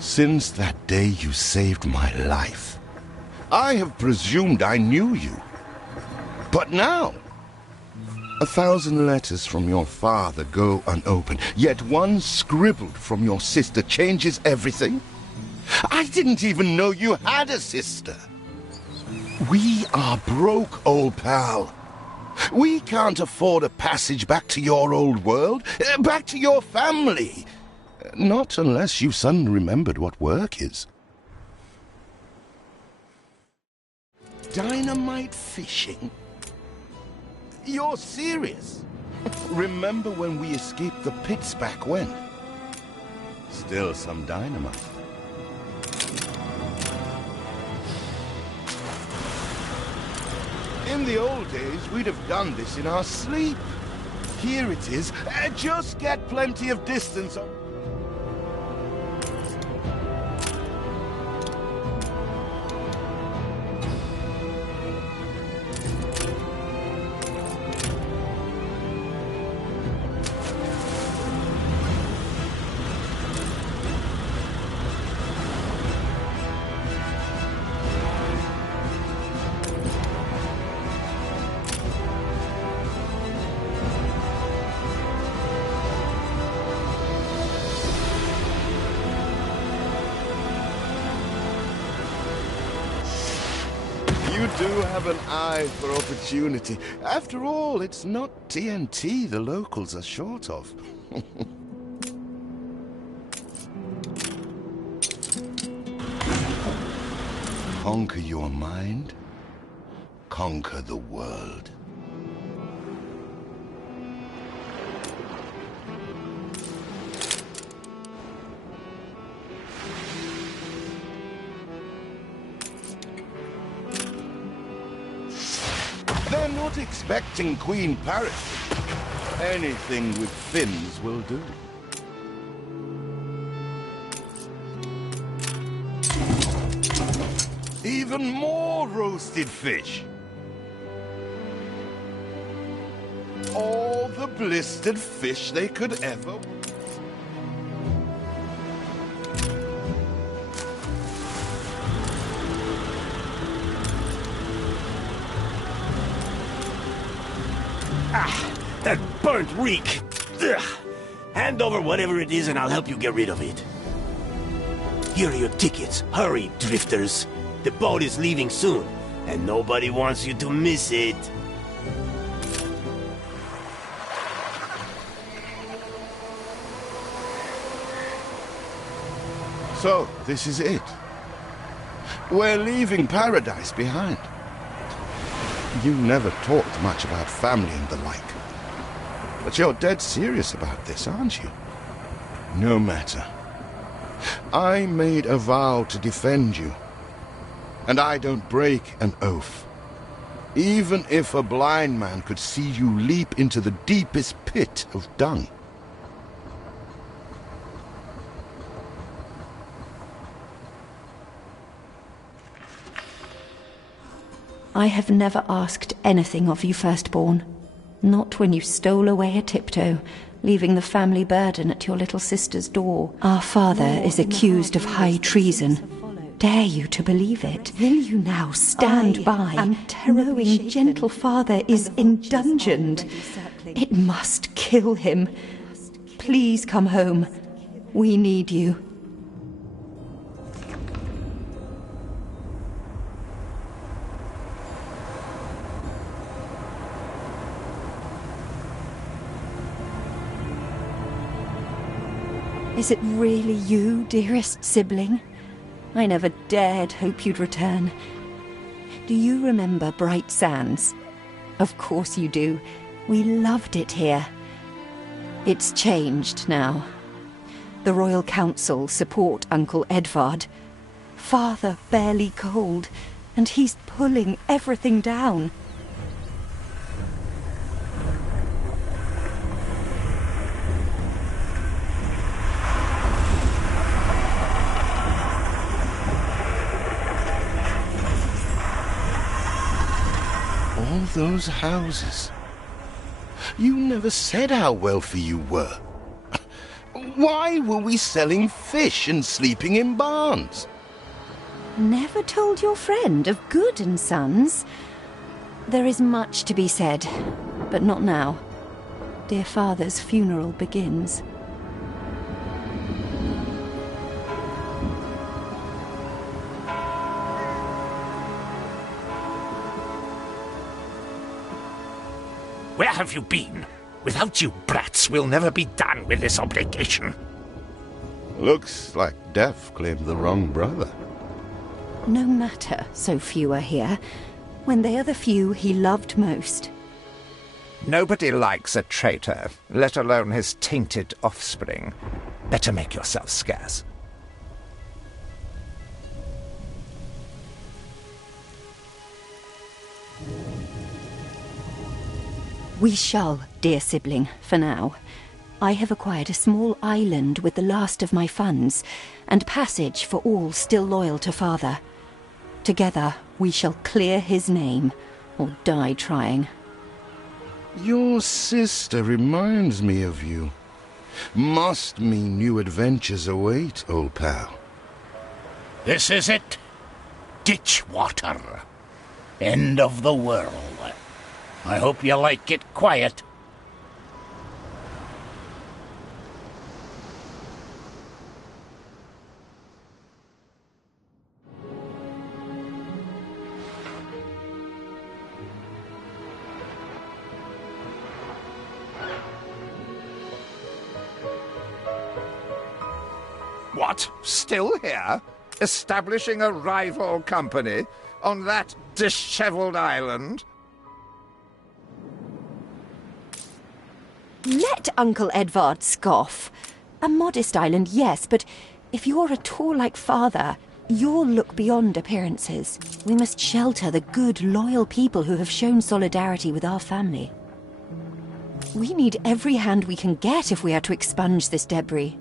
Since that day you saved my life, I have presumed I knew you. But now, 1,000 letters from your father go unopened, yet one scribbled from your sister changes everything? I didn't even know you had a sister. We are broke, old pal. We can't afford a passage back to your old world, back to your family. Not unless you suddenly remembered what work is. Dynamite fishing? You're serious? Remember when we escaped the pits back when? Still some dynamite. In the old days, we'd have done this in our sleep. Here it is. Just get plenty of distance. You do have an eye for opportunity. After all, it's not TNT the locals are short of. Conquer your mind, conquer the world. They're not expecting Queen Parrot. Anything with fins will do. Even more roasted fish. All the blistered fish they could ever... Ah, that burnt reek! Ugh. Hand over whatever it is and I'll help you get rid of it. Here are your tickets. Hurry, drifters. The boat is leaving soon, and nobody wants you to miss it. So, this is it. We're leaving paradise behind. You never talked much about family and the like. But you're dead serious about this, aren't you? No matter. I made a vow to defend you. And I don't break an oath. Even if a blind man could see you leap into the deepest pit of dung. I have never asked anything of you, firstborn. Not when you stole away a tiptoe, leaving the family burden at your little sister's door. Our father is accused of high treason. Dare you to believe it? Will you now stand by, knowing gentle father is indungeoned? It must kill him. Please come home. We need you. Is it really you, dearest sibling? I never dared hope you'd return. Do you remember Bright Sands? Of course you do. We loved it here. It's changed now. The Royal Council support Uncle Edvard. Father barely cold, and he's pulling everything down. All those houses. You never said how wealthy you were. Why were we selling fish and sleeping in barns? Never told your friend of Good and Sons? There is much to be said, but not now. Dear father's funeral begins. Where have you been? Without you brats, we'll never be done with this obligation. Looks like Death claimed the wrong brother. No matter, so few are here, when they are the few he loved most. Nobody likes a traitor, let alone his tainted offspring. Better make yourself scarce. We shall, dear sibling, for now. I have acquired a small island with the last of my funds, and passage for all still loyal to father. Together we shall clear his name, or die trying. Your sister reminds me of you. Must mean new adventures await, old pal. This is it. Ditch water. End of the world. I hope you like it quiet. What? Still here? Establishing a rival company on that disheveled island? Let Uncle Edvard scoff. A modest island, yes, but if you're at all like father, you'll look beyond appearances. We must shelter the good, loyal people who have shown solidarity with our family. We need every hand we can get if we are to expunge this debris.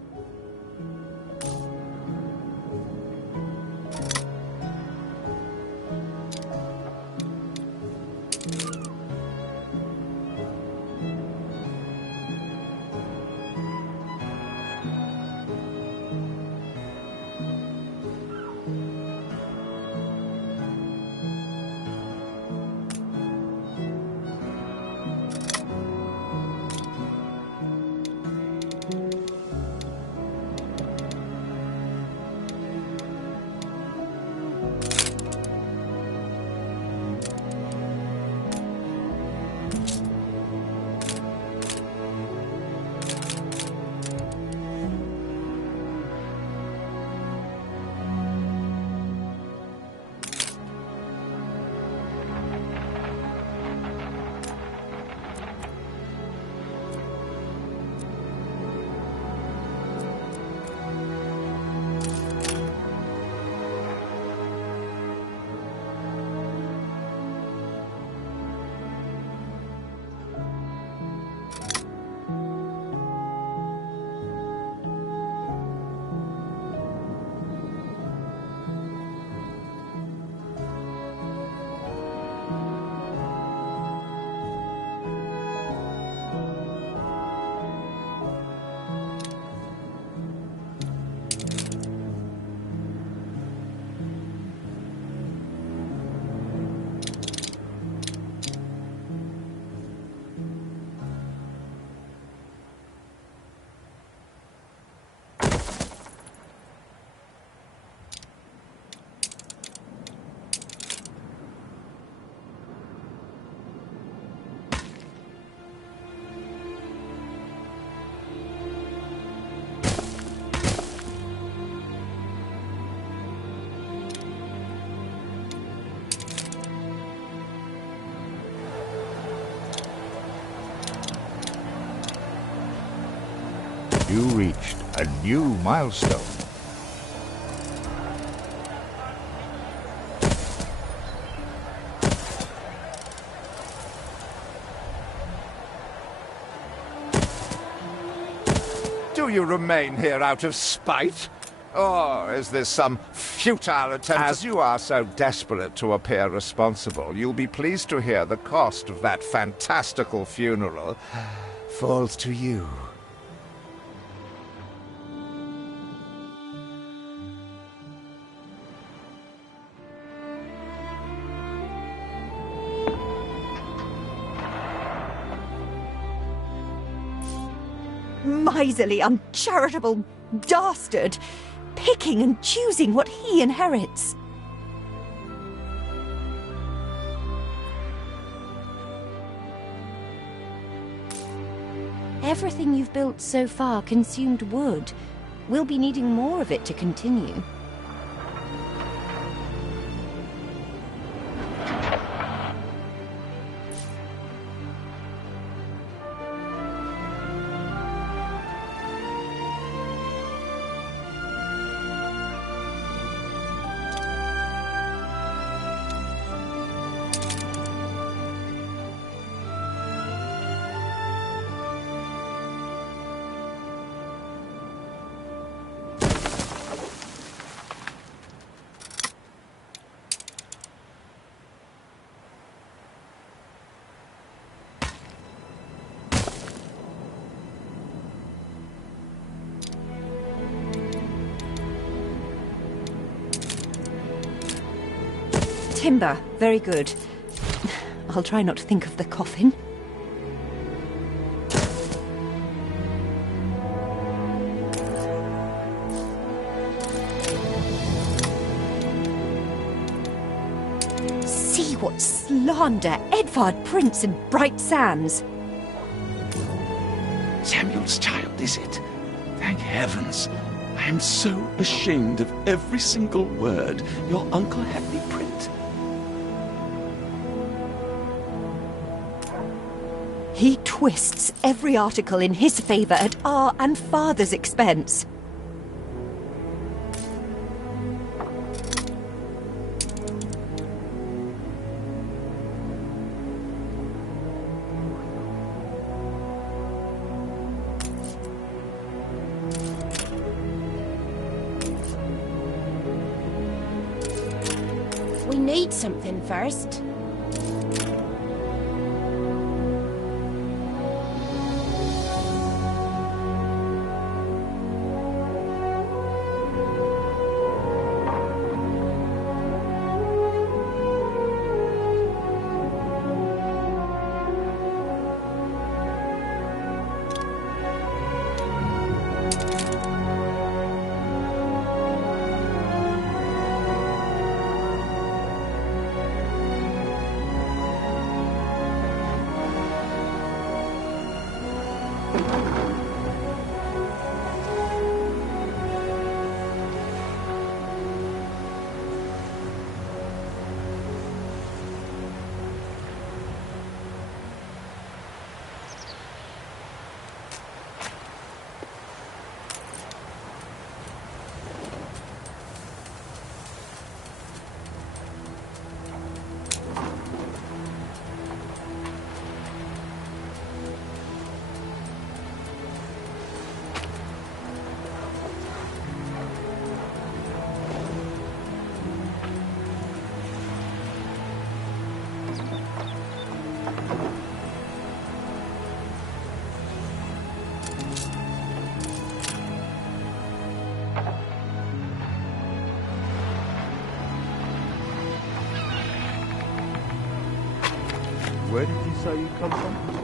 You reached a new milestone. Do you remain here out of spite? Or is this some futile attempt? As you are so desperate to appear responsible, you'll be pleased to hear the cost of that fantastical funeral falls to you. miserly, uncharitable dastard, picking and choosing what he inherits. Everything you've built so far consumed wood. We'll be needing more of it to continue. Timber, very good. I'll try not to think of the coffin. See what slander Edvard Prince and Bright Sands. Samuel's child, is it? Thank heavens. I am so ashamed of every single word your uncle had me print. He twists every article in his favour at our and Father's expense. We need something first. Where did you say you come from?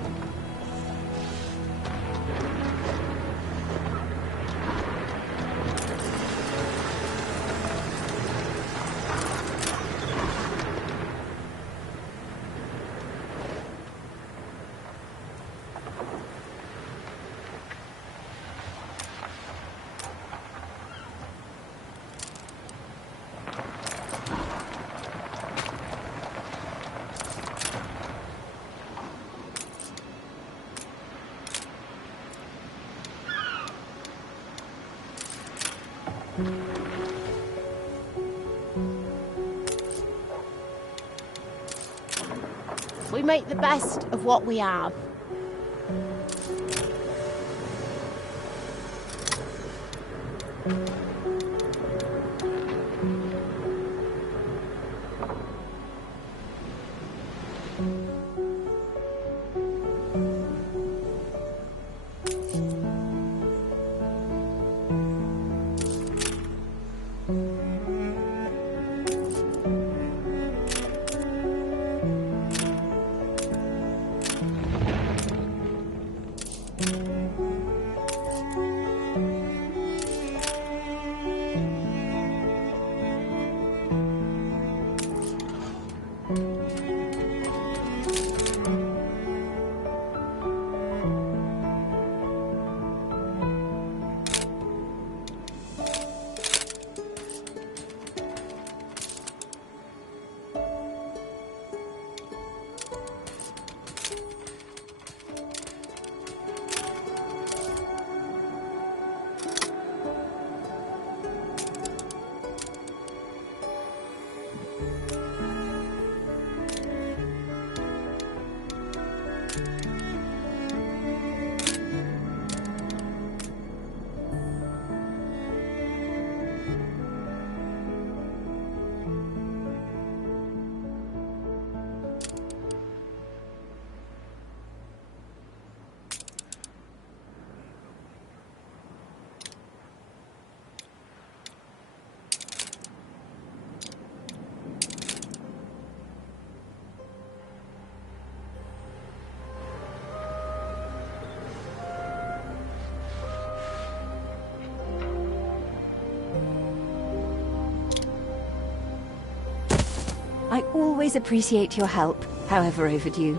We make the best of what we have. always appreciate your help, however overdue.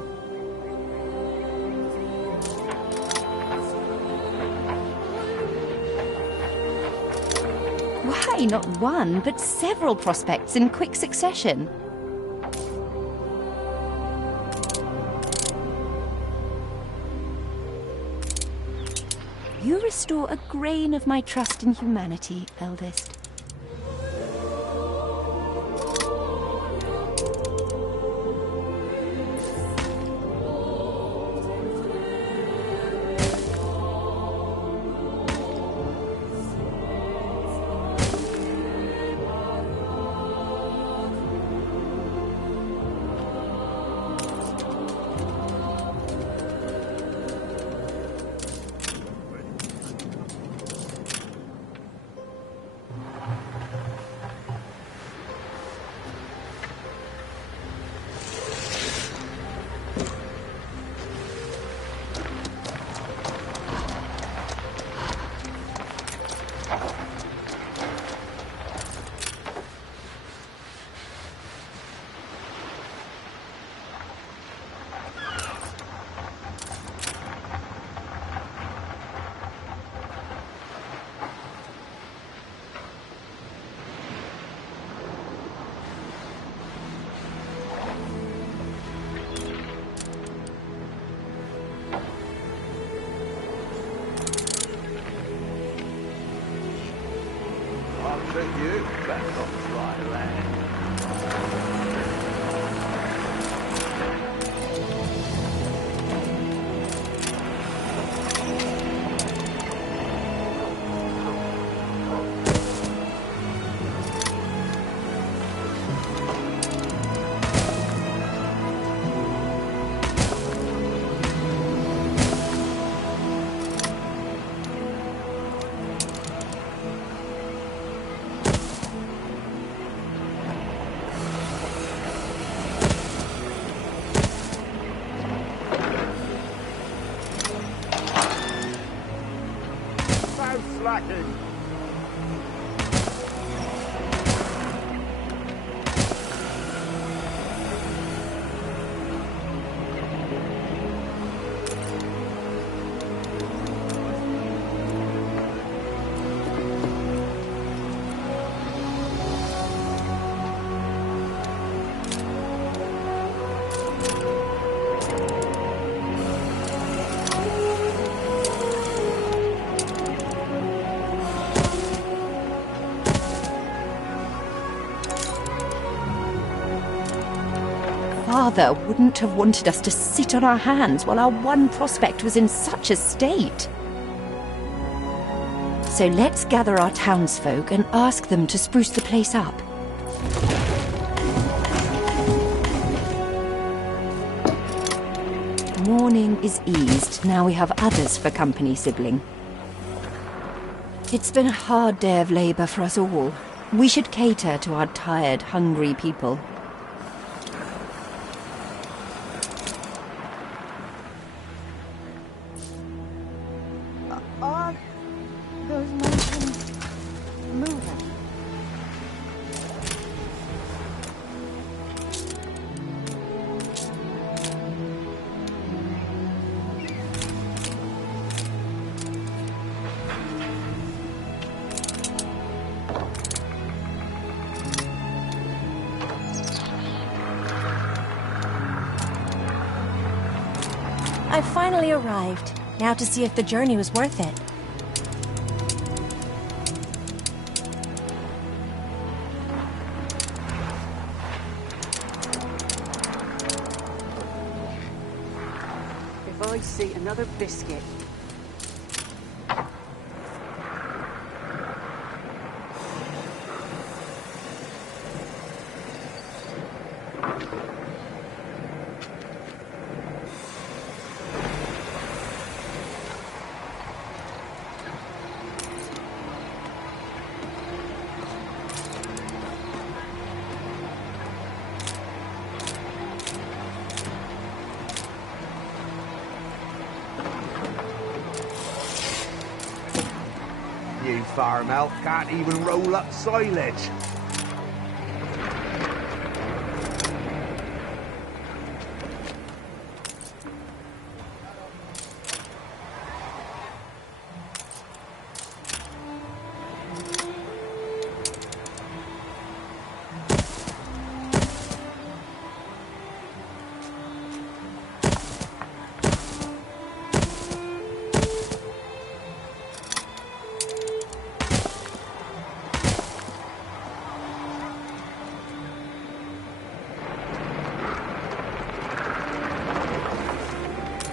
Why not one, but several prospects in quick succession? You restore a grain of my trust in humanity, eldest. You back on dry land. Slacking. Father wouldn't have wanted us to sit on our hands while our one prospect was in such a state. So let's gather our townsfolk and ask them to spruce the place up. Mourning is eased, now we have others for company, sibling. It's been a hard day of labour for us all. We should cater to our tired, hungry people. Are those mountains moving? I finally arrived. Now to see if the journey was worth it. If I see another biscuit. You farm elf can't even roll up silage.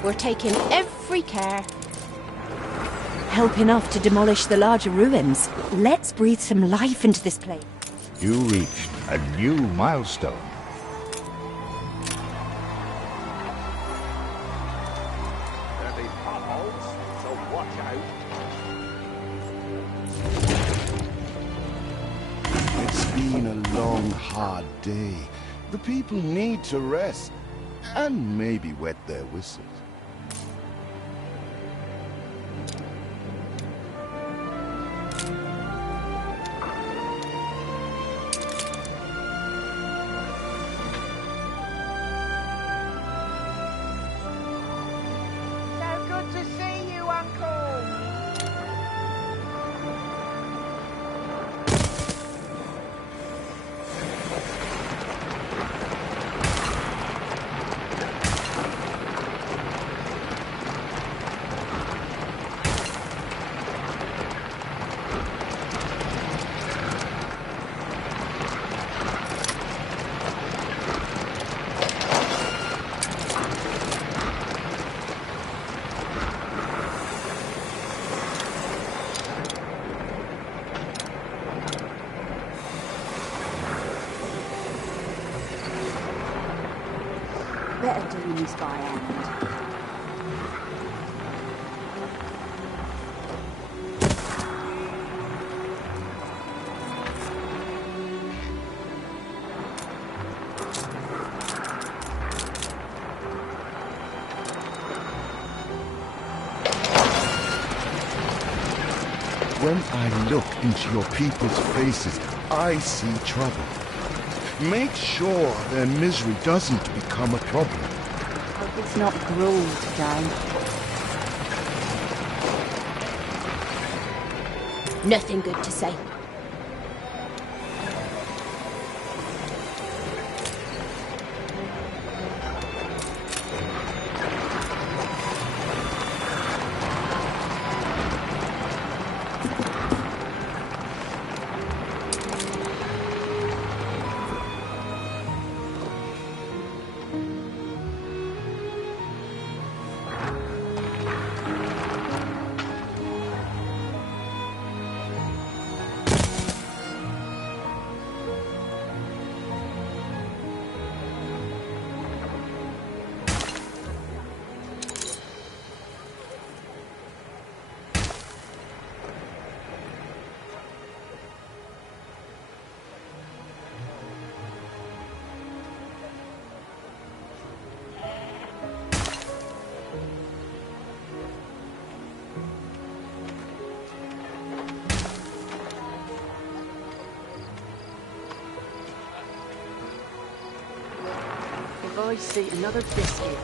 We're taking every care. Help enough to demolish the larger ruins. Let's breathe some life into this place. You reached a new milestone. There'll be potholes, so watch out. It's been a long, hard day. The people need to rest, and maybe wet their whistles. So good to see you, Uncle. Better doing this by hand. When I look into your people's faces, I see trouble. Make sure their misery doesn't become a problem. Hope it's not gruel today. Nothing good to say. If I see another biscuit.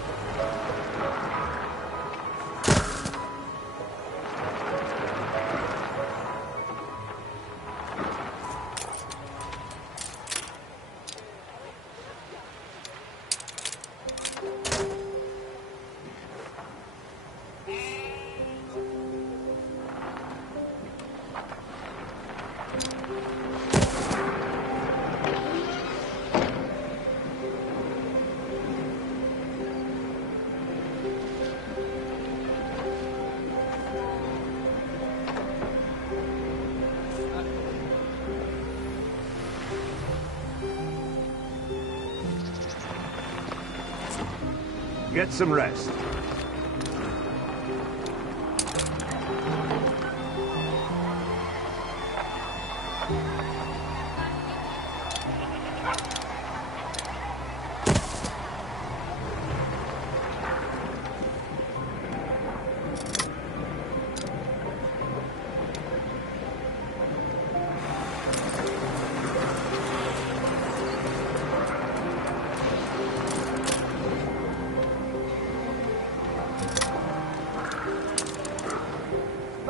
Get some rest.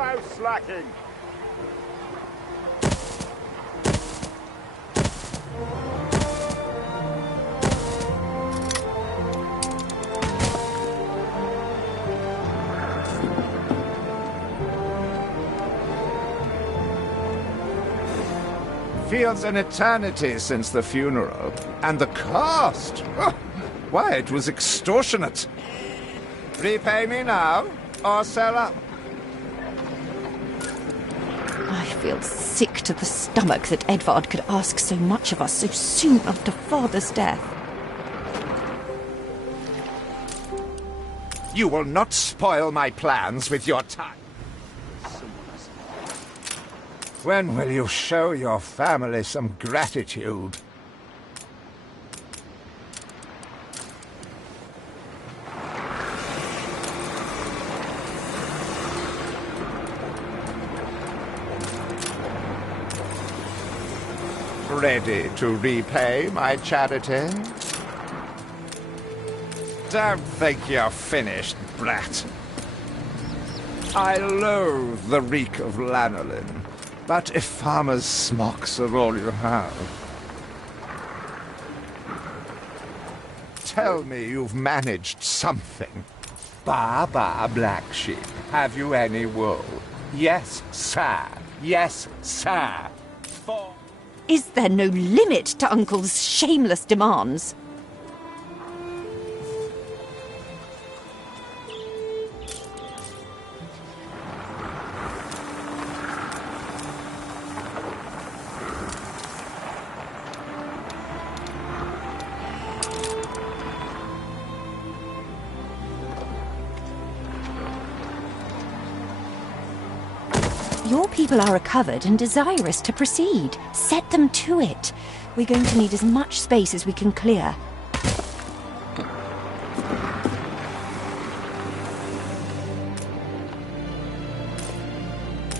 No slacking. Feels an eternity since the funeral. And the cost! Oh, why, it was extortionate. Repay me now, or sell up. I feel sick to the stomach that Edvard could ask so much of us so soon after Father's death. You will not spoil my plans with your time. When will you show your family some gratitude? Ready to repay my charity? Don't think you're finished, brat. I loathe the reek of lanolin, but if farmers' smocks are all you have... Tell me you've managed something. Ba, black sheep, have you any wool? Yes, sir. Yes, sir. Is there no limit to Uncle's shameless demands? Your people are recovered and desirous to proceed. Set them to it. We're going to need as much space as we can clear.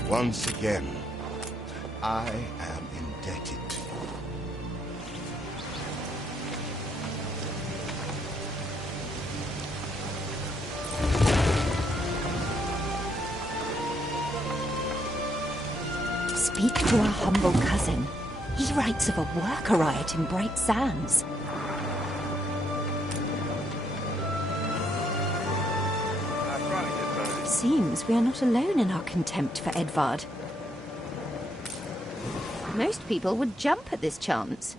Once again, I am indebted to you. Speak to our humble cousin. He writes of a worker riot in Bright Sands. Seems we are not alone in our contempt for Edvard. Most people would jump at this chance.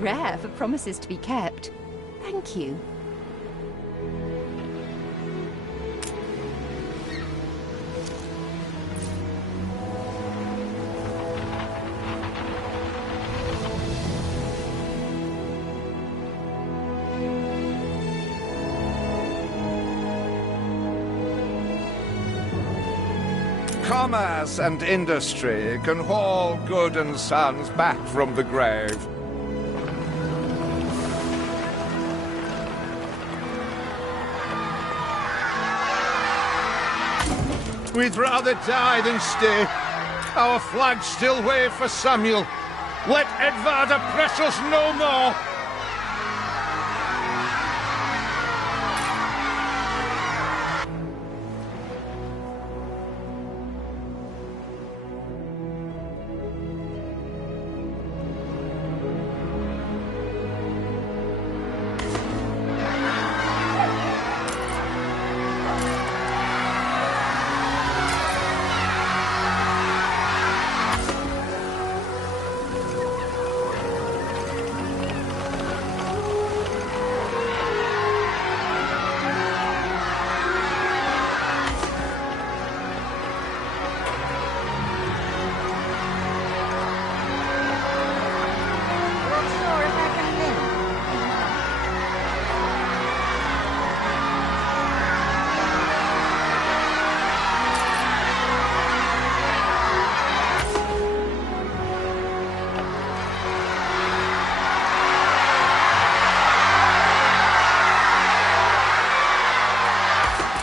Rare for promises to be kept. Thank you. Commerce and industry can haul good and sons back from the grave. We'd rather die than stay. Our flags still wave for Samuel. Let Edvard oppress us no more!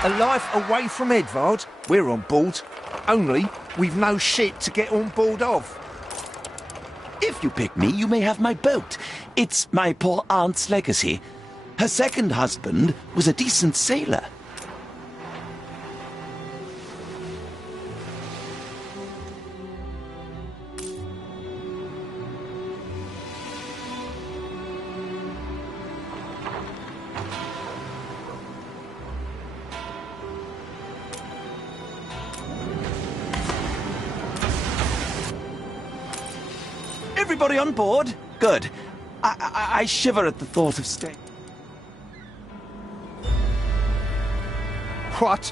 A life away from Edvard? We're on board. Only, we've no shit to get on board of. If you pick me, you may have my boat. It's my poor aunt's legacy. Her second husband was a decent sailor. Everybody on board? Good. I shiver at the thought of staying. What?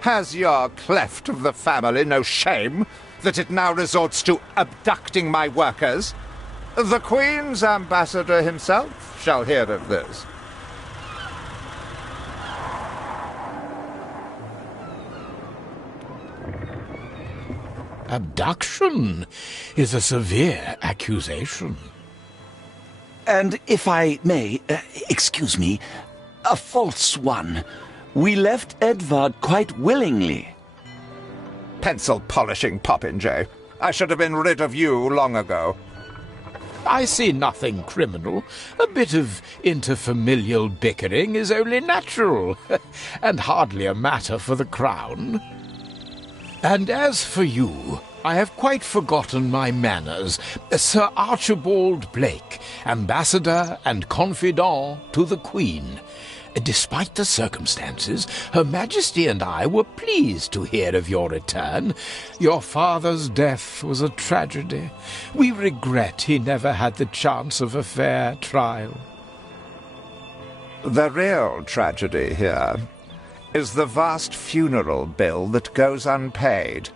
Has your cleft of the family no shame that it now resorts to abducting my workers? The Queen's ambassador himself shall hear of this. Abduction is a severe accusation. And if I may, excuse me, a false one. We left Edvard quite willingly. Pencil-polishing popinjay. I should have been rid of you long ago. I see nothing criminal. A bit of interfamilial bickering is only natural, and hardly a matter for the crown. And as for you, I have quite forgotten my manners. Sir Archibald Blake, ambassador and confidant to the Queen. Despite the circumstances, Her Majesty and I were pleased to hear of your return. Your father's death was a tragedy. We regret he never had the chance of a fair trial. The real tragedy here is the vast funeral bill that goes unpaid,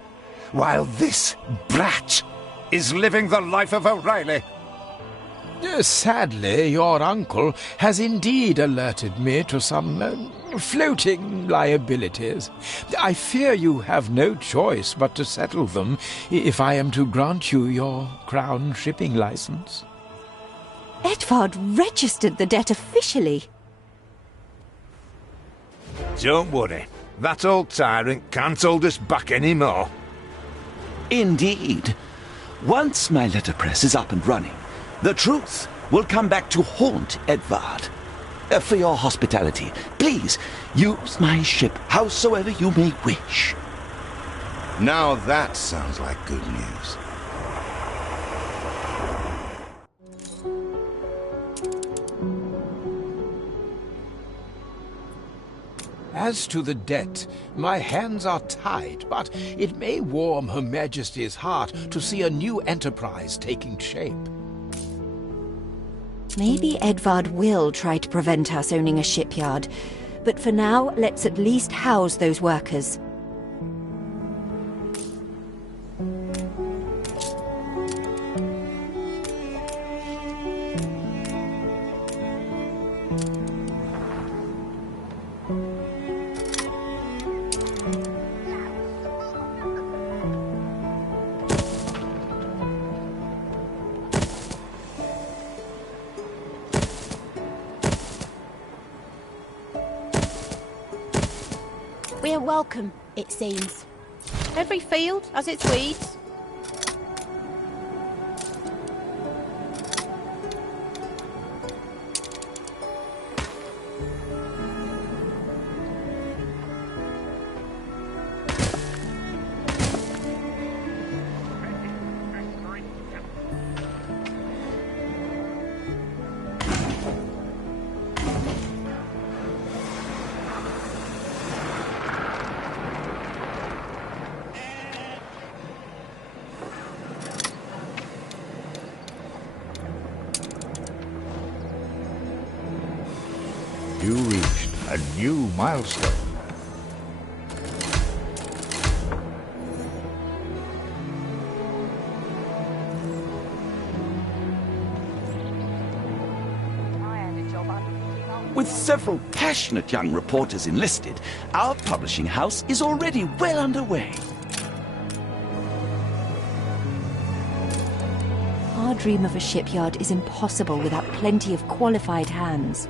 while this brat is living the life of O'Reilly. Sadly, your uncle has indeed alerted me to some floating liabilities. I fear you have no choice but to settle them if I am to grant you your crown shipping license. Edvard registered the debt officially. Don't worry. That old tyrant can't hold us back anymore. Indeed. Once my letterpress is up and running, the truth will come back to haunt Edvard. For your hospitality, please use my ship howsoever you may wish. Now that sounds like good news. As to the debt, my hands are tied, but it may warm Her Majesty's heart to see a new enterprise taking shape. Maybe Edvard will try to prevent us owning a shipyard, but for now, let's at least house those workers. We're welcome, it seems. Every field has its weeds. You reached a new milestone. With several passionate young reporters enlisted, our publishing house is already well underway. Our dream of a shipyard is impossible without plenty of qualified hands.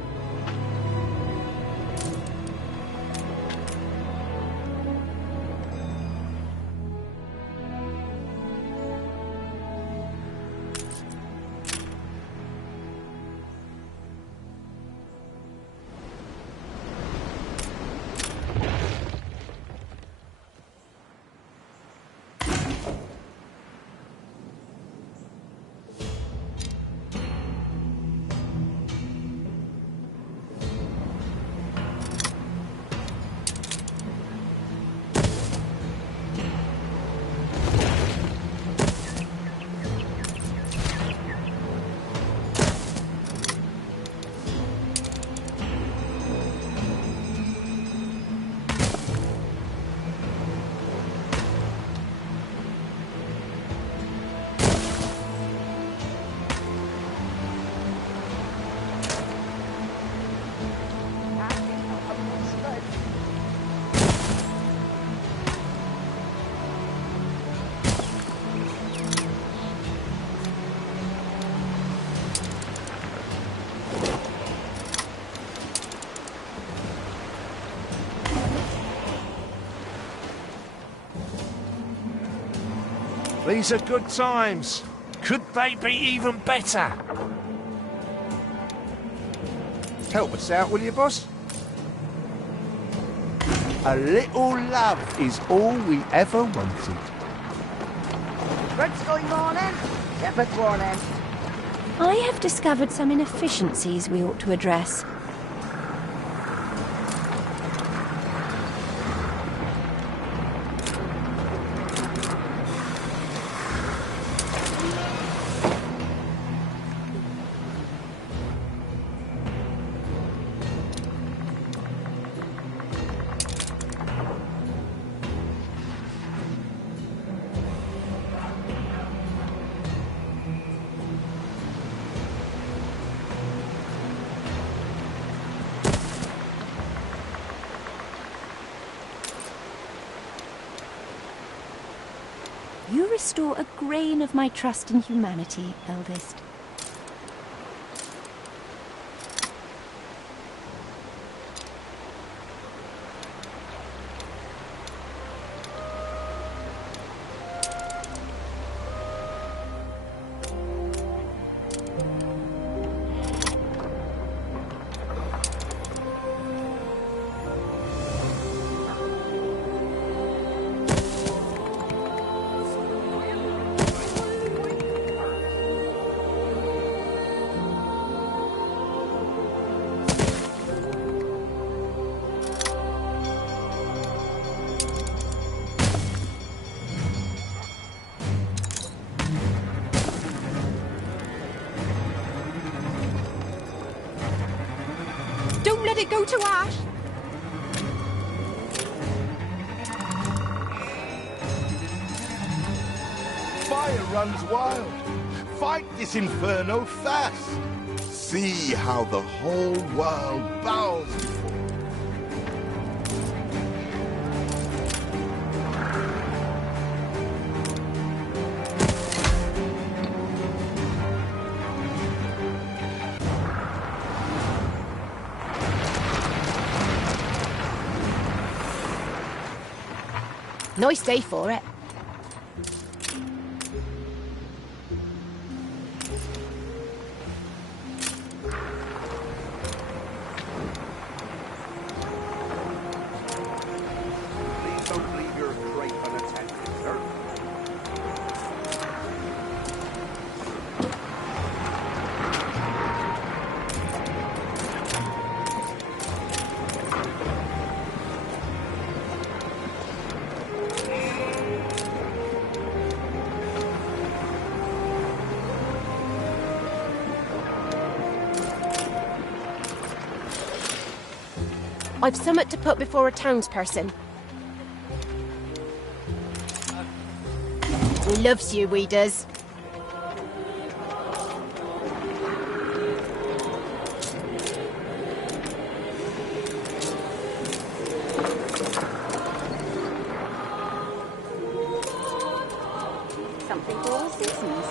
These are good times. Could they be even better? Help us out, will you, boss? A little love is all we ever wanted. What's going on then? Shepherd's warning. I have discovered some inefficiencies we ought to address. You restore a grain of my trust in humanity, eldest. Don't let it go to ash! Fire runs wild. Fight this inferno fast. See how the whole world bows before. Nice day for it. Please don't leave your crate unattended, sir. I've somewhat to put before a townsperson. He loves you, we does. Something for all seasons.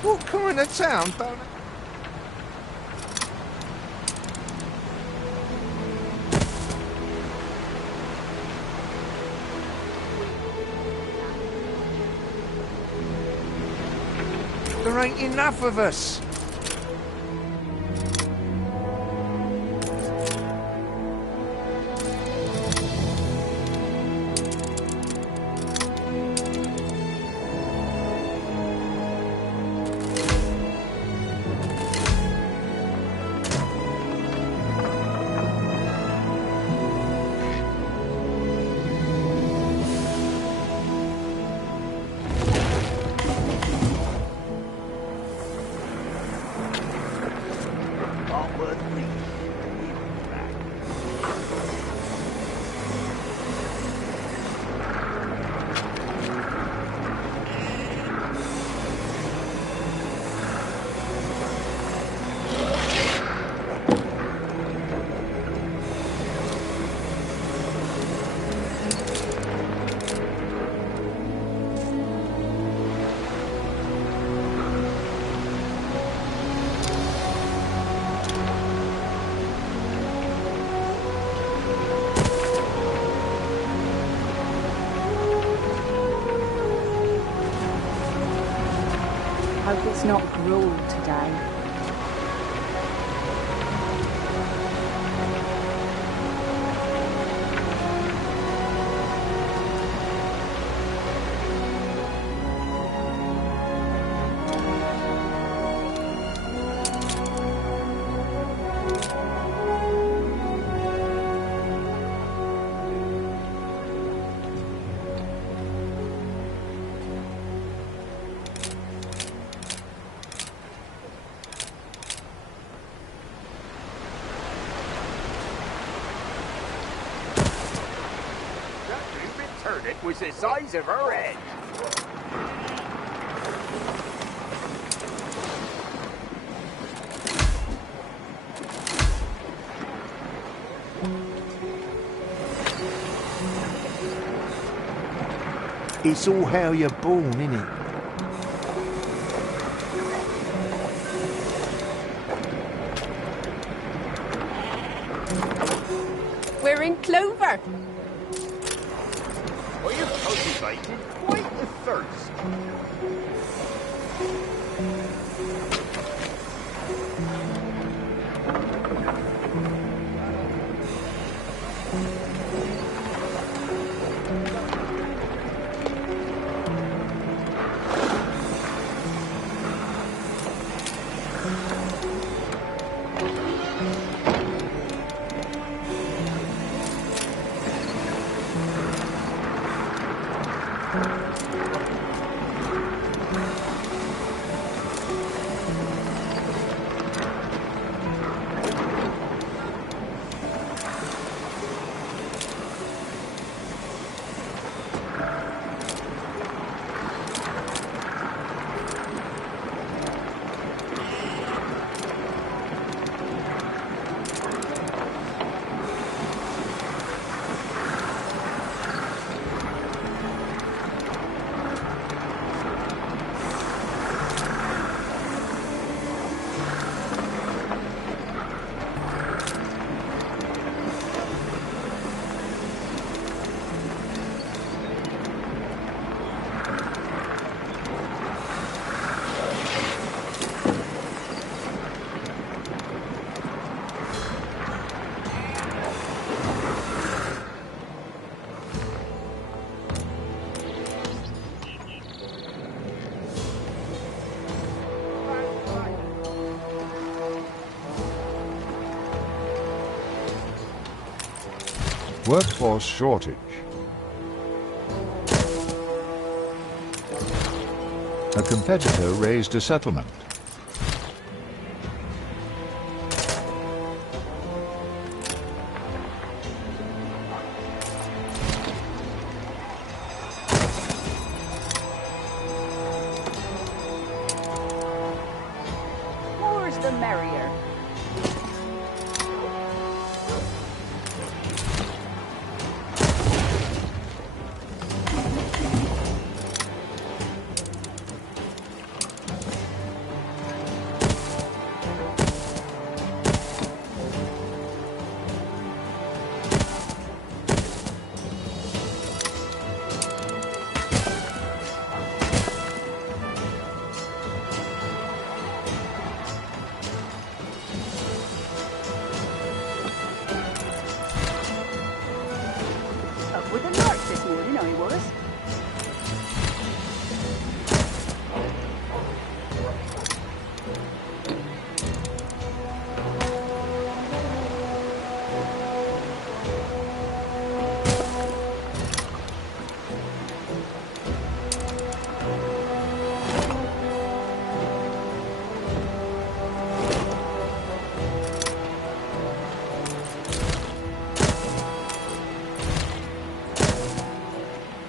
What kind of town, Boner? There ain't enough of us. Hope it's not gruel today. It was the size of her head. It's all how you're born, innit? We're in clover. Well, you've cultivated quite the thirst. Workforce shortage. A competitor raised a settlement. More's the merrier. Up with a lark this morning, I was.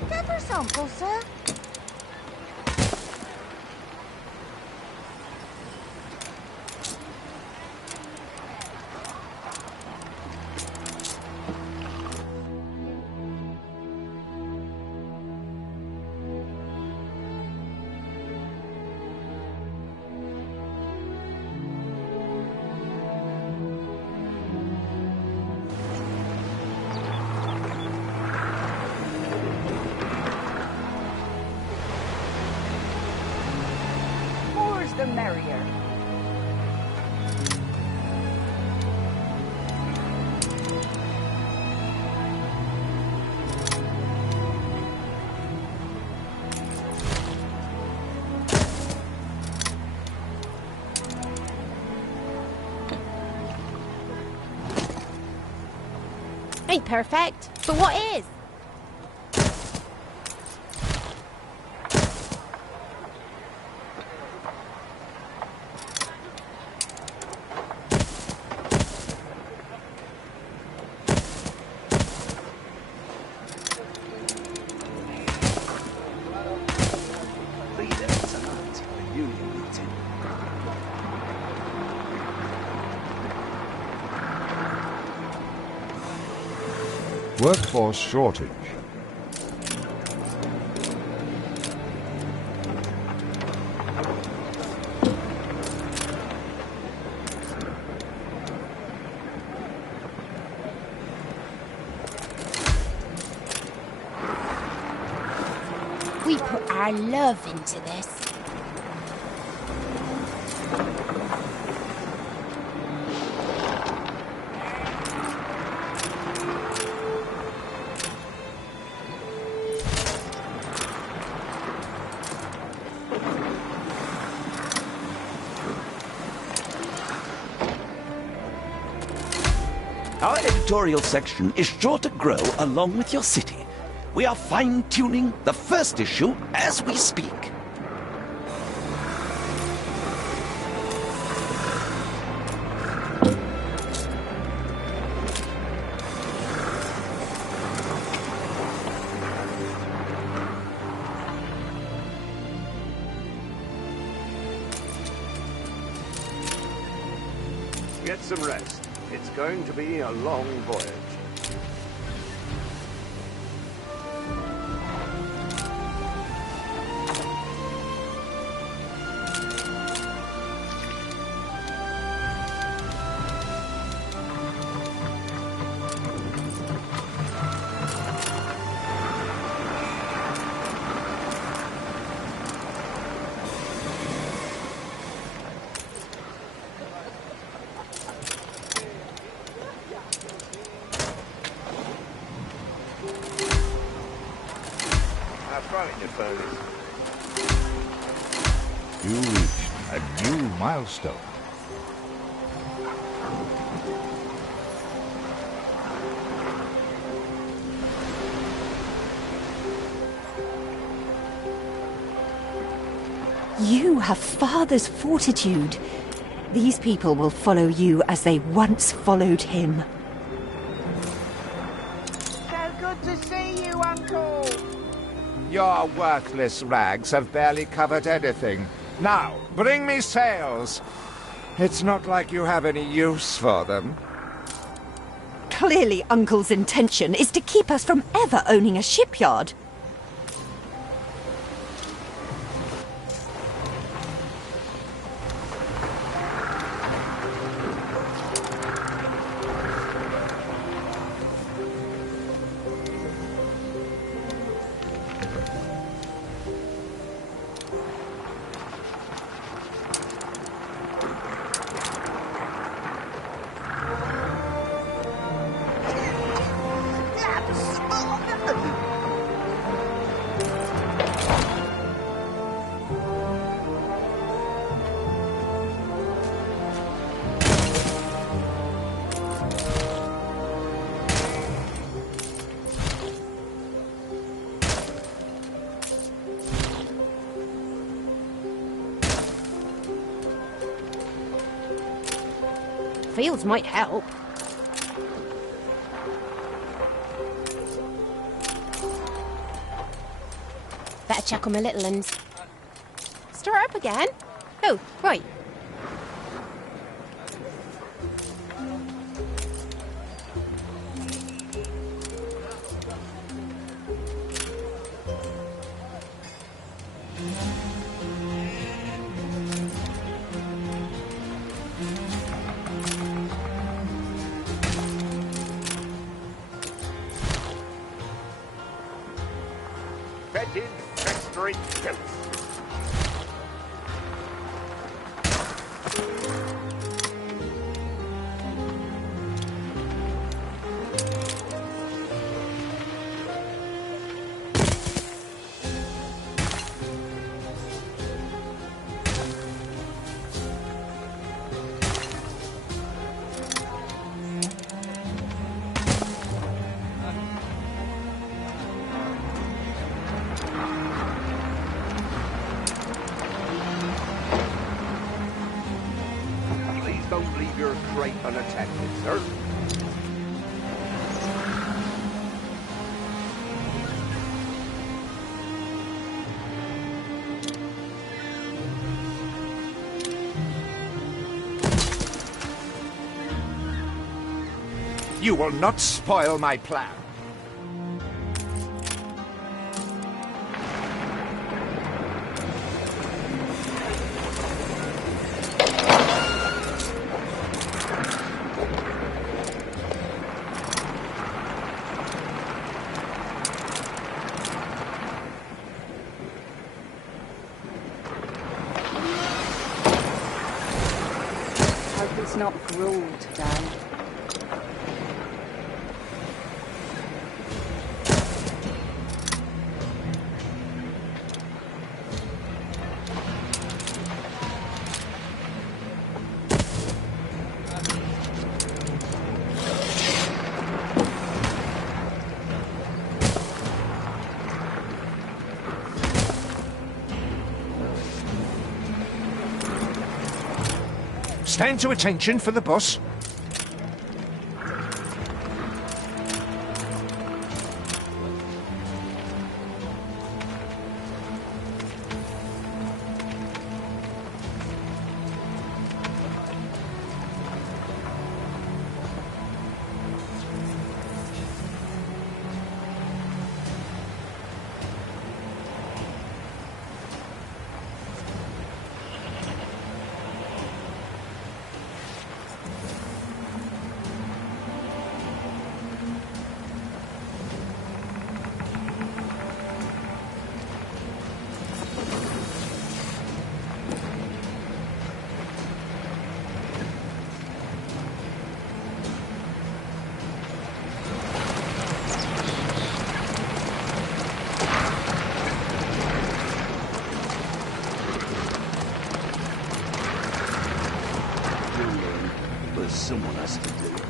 Pepper sample, sir. merrier. Ain't perfect, but what is? Workforce shortage. We put our love into this. Our editorial section is sure to grow along with your city. We are fine-tuning the first issue as we speak. Get some rest. It's going to be a long voyage. You reached a new milestone. You have father's fortitude. These people will follow you as they once followed him. So good to see you, Uncle. Your worthless rags have barely covered anything. Now, bring me sails. It's not like you have any use for them. Clearly Uncle's intention is to keep us from ever owning a shipyard. Fields might help. Better check on my little uns. Stir it up again? Oh, right. Fetid, festering filth. Don't leave your crate unattended, sir. You will not spoil my plan. Hope it's not gruel today. Stand to attention for the boss. Someone has to do it.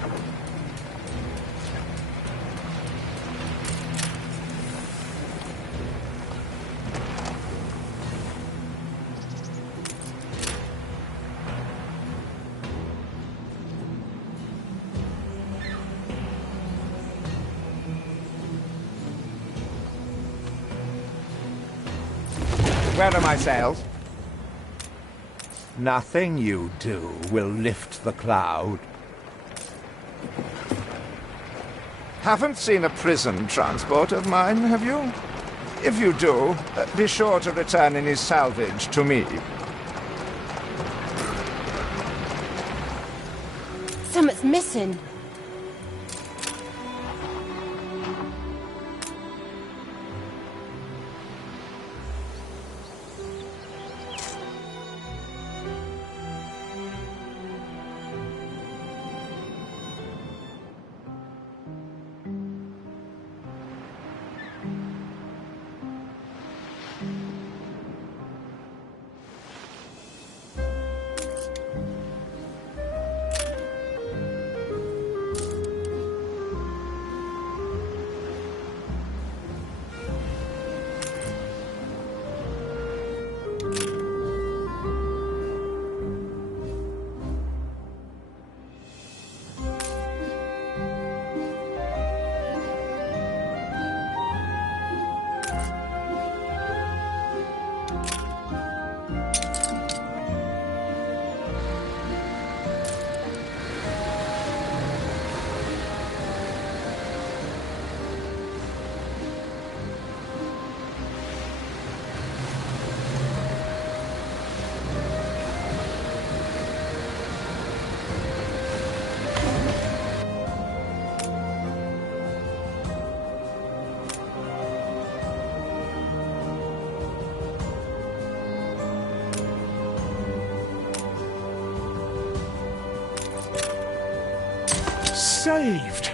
Where are my sails? Nothing you do will lift the cloud. Haven't seen a prison transport of mine, have you? If you do, be sure to return any salvage to me. Something's missing. saved.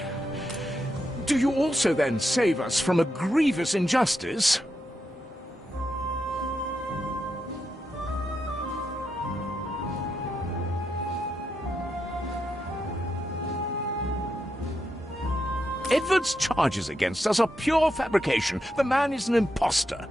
Do you also then save us from a grievous injustice? Edward's charges against us are pure fabrication. The man is an imposter.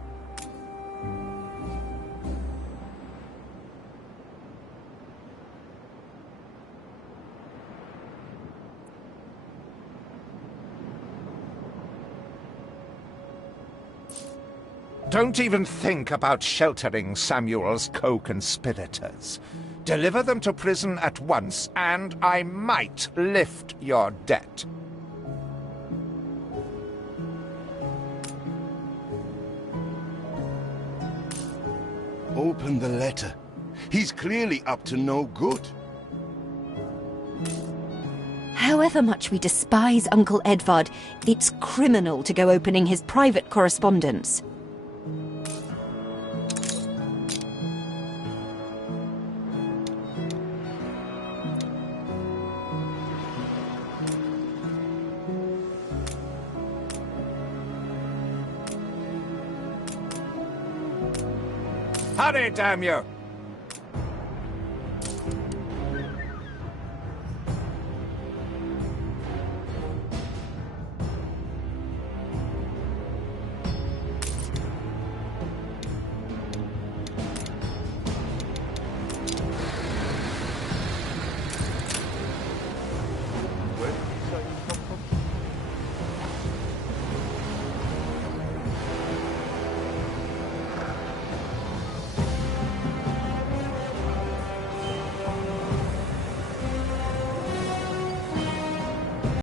Don't even think about sheltering Samuel's co-conspirators. Deliver them to prison at once, and I might lift your debt. Open the letter. He's clearly up to no good. However much we despise Uncle Edvard, it's criminal to go opening his private correspondence. Hurry, damn you!